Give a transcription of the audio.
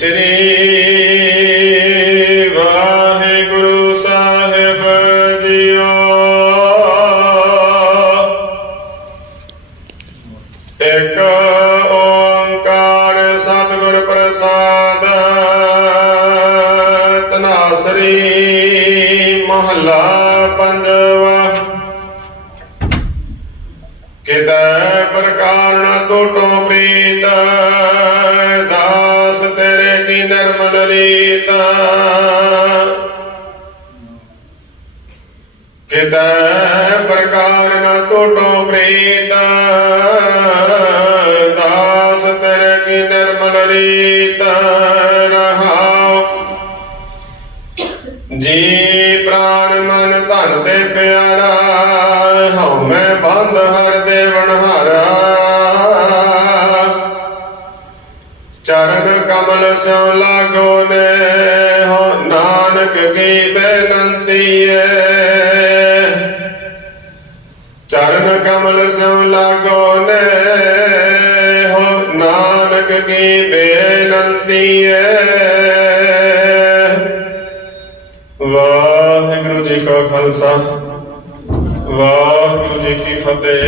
ਸ੍ਰੀ ਵਾਹਿਗੁਰੂ ਸਾਹਿਬ JIO. ਇੱਕ ਓੰਕਾਰ ਸਤਿਗੁਰ ਪ੍ਰਸਾਦ, ਤਨਾਸਰੀ ਮਹਲਾ ਪੰਜਵਾ। ਕਿਤੈ ਪ੍ਰਕਾਰ ਨਾ ਟੋਟੋ ਪ੍ਰੀਤ ਤੇਰੇ ਕੀ ਨਰਮਲ ਰੀਤ ਕਿਤੈ ਪ੍ਰਕਾਰ ਨ ਟੋਟੋ ਪ੍ਰੀਤ ਦਾਸ ਤੇਰੇ ਕੀ ਨਰਮਲ ਰੀਤ ਰਹਾਉ ਜੀ ਪ੍ਰਾਨ ਮਨ ਧਨ ਤੇ ਪਿਆਰਾ ਹਉ ਮੈਂ ਬੰਦ ਹਰ ਦੇਵਨ ਹਾਰਾ ਚਰਨ ਕਮਲ ਸਿਉ ਲਾਗੋ ਨੇ ਹੋ, ਨਾਨਕ ਕੀ ਬੇਨੰਤੀ ਏ। ਚਰਨ ਕਮਲ ਸਿਉ ਲਾਗੋ ਨੇ ਹੋ, ਨਾਨਕ ਕੀ ਬੇਨੰਤੀ ਏ। ਵਾਹਿਗੁਰੂ ਜੀ ਕਾ ਖਾਲਸਾ, ਵਾਹਿਗੁਰੂ ਜੀ ਕੀ ਫਤਿਹ।